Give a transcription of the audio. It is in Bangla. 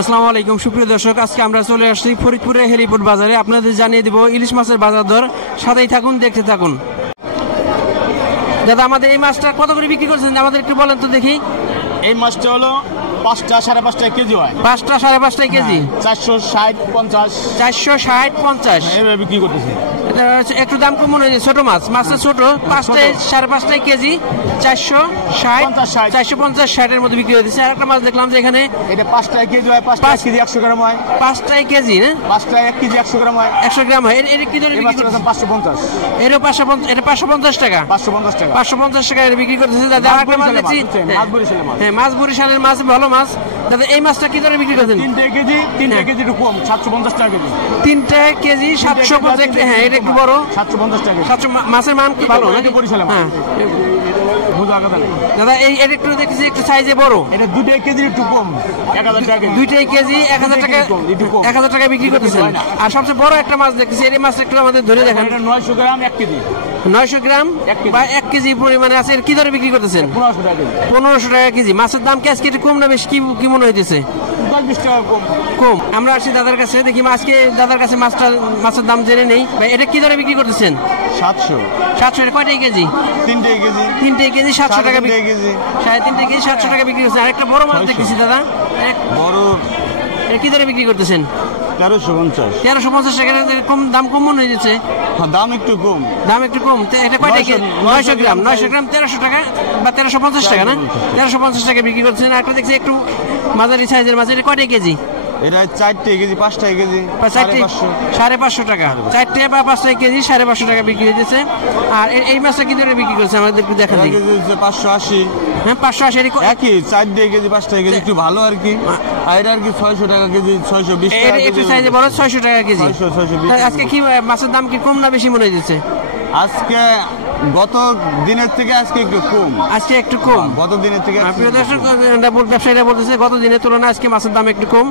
আসসালামু আলাইকুম সুপ্রিয় দর্শক, আজকে আমরা চলে আসছি ফরিদপুরে হেলিপোর্ট বাজারে। আপনাদের জানিয়ে দেব ইলিশ মাছের বাজার দর। সাথেই থাকুন, দেখতে থাকুন। দাদা, আমাদের এই মাছটা কত করে বিক্রি করছেন আমাদের একটু বলেন তো দেখি। এই মাছটা হলো 5টা 5.5 কেজি হয়। 5টা 5.5 কেজি, 460 50 460 50 এইভাবে বিক্রি করতেছে। এটা একটু দাম কম মনে হয়, ছোট মাছ, মাছটা ছোট। 5টায় 5.5 কেজি, 460 450 60-এর মধ্যে বিক্রি হয়েছে। আর একটা মাছ দেখলাম যে এখানে এটা 5টা কেজি হয়, 5টা কেজি 100 গ্রাম হয়। 5টায় কেজি না, 5টা 1 কেজি 100 গ্রাম হয়। 100 গ্রাম হয়। এর কি ধরে বিক্রি করতেছে? 550। এরও 550, এটা 550 টাকা। 550 টাকা, 550 টাকা বিক্রি করতেছে দাদা। আরেকটা মাছ দেখছি, মাছ বরিশালের মাছ, ভালো মাছ। দাদা, এই মাছটা কি ধরে বিক্রি করছেন? 3টা কেজি, 3টা কেজি একটু কম, 750 টাকা কেজি। 3টা কেজি 750, হ্যাঁ এটা একটু বড়, 750 টাকা। 700। মাছের মান কি ভালো নাকি? বরিশালের মাছ, হ্যাঁ বুঝা কথা নেই দাদা। এই এটা একটু দেখছি একটু সাইজে বড়। এটা 2টা কেজি একটু কম, 1000 টাকা। 2টা কেজি 1000 টাকা, 1000 টাকা বিক্রি করতেছেন। আর সবচেয়ে বড় একটা মাছ দেখতেছি, এই মাছটা একটু আমাদের ধরে দেখেন। 900 গ্রাম 1 কেজি, 900 গ্রাম বা 1 কেজি পরিমাণে আছে। এর কি ধরে বিক্রি করতেছেন? 1500 টাকা কেজি। 1500 টাকা কেজি। মাছের দাম কি আজকে একটু কম না বেশি, কি মনে হইতেছে? 10-20 টাকা কম। কম। আমরা আসছি দাদার কাছে, দেখি আজকে দাদার কাছে মাছের দাম জেনে নেই। ভাই, এটা কি ধরে বিক্রি করতেছেন? 700। 700 কয়টাই কেজি? 3টা কেজি, 3টা কেজি 700 টাকা বিক্রি। কেজি, 3.5 কেজি 700 টাকা বিক্রি করছেন। আরেকটা বড় মাছ দেখতেছি দাদা, বড় এটা কি ধরে বিক্রি করতেছেন? 1350। 1350 টাকা। কম দাম, কম মনে হয়েছে। দাম একটু কম, দাম একটু কম। এটা কয়টা কেজি? 900 গ্রাম 1300 টাকা বা 1350 টাকা না, 1350 টাকা বিক্রি করছেন। আর একটা দেখছি একটু মাঝারি সাইজের মাছ, এটা কয়টা কেজি? এটা 4টা কেজি, 5টা কেজি, 550 টাকা। 4টে বা 5টা কেজি 550 টাকা বিক্রি হয়েছে। আর এই মাছটা কি ধরে বিক্রি করছে আমাদের একটু দেখা দিই। 580। হ্যাঁ 580। একই 4টা কেজি 5টা কেজি, একটু ভালো আর কি। আর এটা আর কি 600 টাকা কেজি, 620 টাকা একটু সাইজে বড়, 600 টাকা কেজি। 620। আজকে কি মাছের দাম কি কম না বেশি মনে হচ্ছে? আজকে গত দিনের থেকে আজকে একটু কম। আজকে একটু কম গত দিনের থেকে। প্রিয় দর্শক, ব্যবসায়ীরা বলতেছে গত দিনের তুলনায় আজকে মাছের দাম একটু কম।